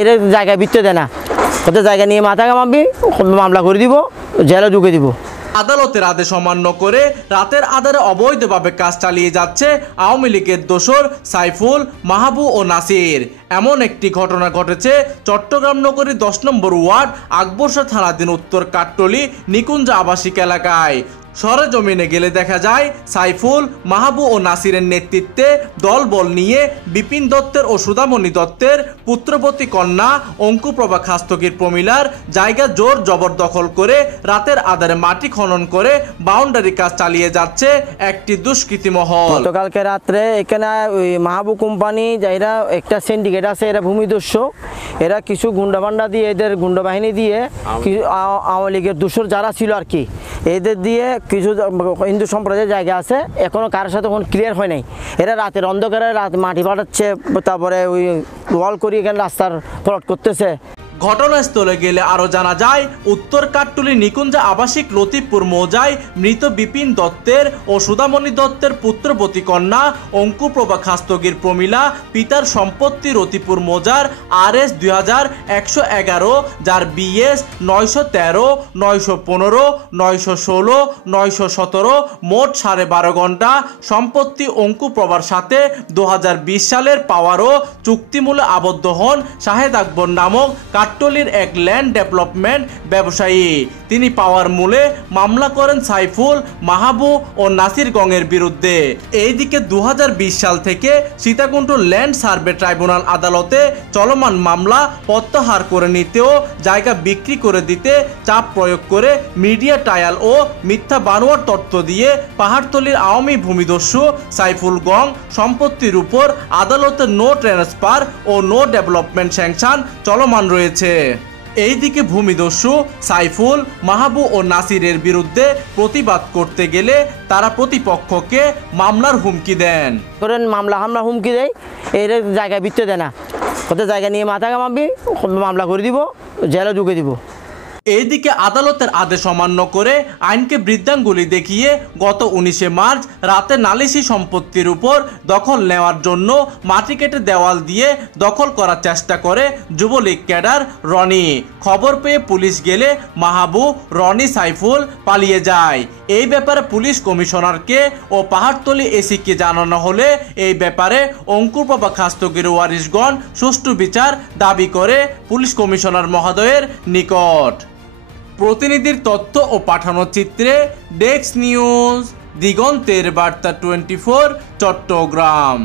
এর জায়গা বিত্তে দেয় না, ওদের জায়গা নিয়ে মাথা কামাবি, মামলা করে দিব, জেলে ঢুকে দিব। আদালতের আদেশ অমান্য করে রাতের আধারে অবৈধভাবে কাজ চালিয়ে যাচ্ছে আওয়ামী লীগের দোসর সাইফুল, মাহবু ও নাসির। এমন একটি ঘটনা ঘটেছে চট্টগ্রাম নগরীর 10 নম্বর ওয়ার্ড আকবরশাহ থানাধীন উত্তর কাট্টলী নিকুঞ্জ আবাসিক এলাকায়। সরেজমিনে গেলে দেখা যায় সাইফুল, মাহবু ও নাসিরের নেতৃত্বে দলবল নিয়ে বিপিন দত্তের ও সুধামণি দত্তের পুত্রবতী কন্যা অঙ্কুপ্রভা খাস্তগীর প্রমিলার জায়গা জোর জবরদখল করে রাতের আধারে মাটি খনন করে বাউন্ডারি কাজ চালিয়ে যাচ্ছে একটি দুষ্কৃতী মহল। গতকালকে রাত্রে এখানে ওই মাহবু কোম্পানি যারা একটা সিন্ডিকেট আছে, এরা ভূমিদস্যু, এরা কিছু গুন্ডাবান্ডা দিয়ে, এদের গুন্ডা বাহিনী দিয়ে, কিছু আওয়ামী লীগের দোসর যারা ছিল আর কি, এদের দিয়ে কিছু হিন্দু সম্প্রদায়ের জায়গা আছে, এখনো কারোর সাথে কোনো ক্লিয়ার হয় নাই। এরা রাতের অন্ধকারে মাটি পাঠাচ্ছে, তারপরে ওই ওয়াল করি এখানে রাস্তার প্লট করতেছে। ঘটনাস্থলে গেলে আরো জানা যায় উত্তর কাট্টলী নিকুঞ্জা আবাসিক লতিফপুর মৌজায় মৃত বিপিন দত্তের ও সুধামণি দত্তের পুত্রবতী কন্যা অঙ্কুপ্রভা খাস্তগীর প্রমিলা পিতার সম্পত্তি লতিফপুর মৌজার RS 2111, যার BS 913, 915, 916, 917 মোট 12.5 ঘন্টা সম্পত্তি অঙ্কুপ্রভার সাথে 2020 সালের পাওয়ারও চুক্তিমূলে আবদ্ধ হন শাহেদ আকবর নামক কাট্টলীর এক ল্যান্ড ডেভেলপমেন্ট ব্যবসায়ী। তিনি পাওয়ার মূলে মামলা করেন সাইফুল, মাহবু ও নাসির গংয়ের বিরুদ্ধে। এইদিকে 2020 সাল থেকে সীতাকুণ্ড ল্যান্ড সার্ভে ট্রাইব্যুনাল আদালতে চলমান মামলা প্রত্যাহার করে নিতেও জায়গা বিক্রি করে দিতে চাপ প্রয়োগ করে মিডিয়া ট্রায়াল ও মিথ্যা বানোয়ার তথ্য দিয়ে পাহাড়তলীর আওয়ামী ভূমিদস্যু সাইফুল গং সম্পত্তির উপর আদালতের নো ট্রান্সফার ও নো ডেভেলপমেন্ট স্যাংশন চলমান রয়েছে। এইদিকে ভূমিদস্যু সাইফুল, মাহবু ও নাসিরের বিরুদ্ধে প্রতিবাদ করতে গেলে তারা প্রতিপক্ষকে মামলার হুমকি দেন। মামলা হামলা হুমকি দেয়, এর জায়গা বিত্তে দেয় না, ওদের জায়গা নিয়ে মাথা কামাবি, মামলা করে দিব, জেলে ঢুকে দিব। এইদিকে আদালতের আদেশ অমান্য করে আইনকে বৃদ্ধাঙ্গুলি দেখিয়ে গত 19 মার্চ রাতে নালিশি সম্পত্তির উপর দখল নেওয়ার জন্য মাটি কেটে দেওয়াল দিয়ে দখল করার চেষ্টা করে যুবলীগ ক্যাডার রনি। খবর পেয়ে পুলিশ গেলে মাহবু, রনি, সাইফুল পালিয়ে যায়। এই ব্যাপারে পুলিশ কমিশনারকে ও পাহাড়তলী এসিকে জানানো হলে এই ব্যাপারে অঙ্কুপ্রভা খাস্তগীর ওয়ারিশগণ সুষ্ঠু বিচার দাবি করে পুলিশ কমিশনার মহোদয়ের নিকট। প্রতিনিধির তথ্য ও পাঠানো চিত্রে ডেস্ক নিউজ, দিগন্তের বার্তা 24, চট্টগ্রাম।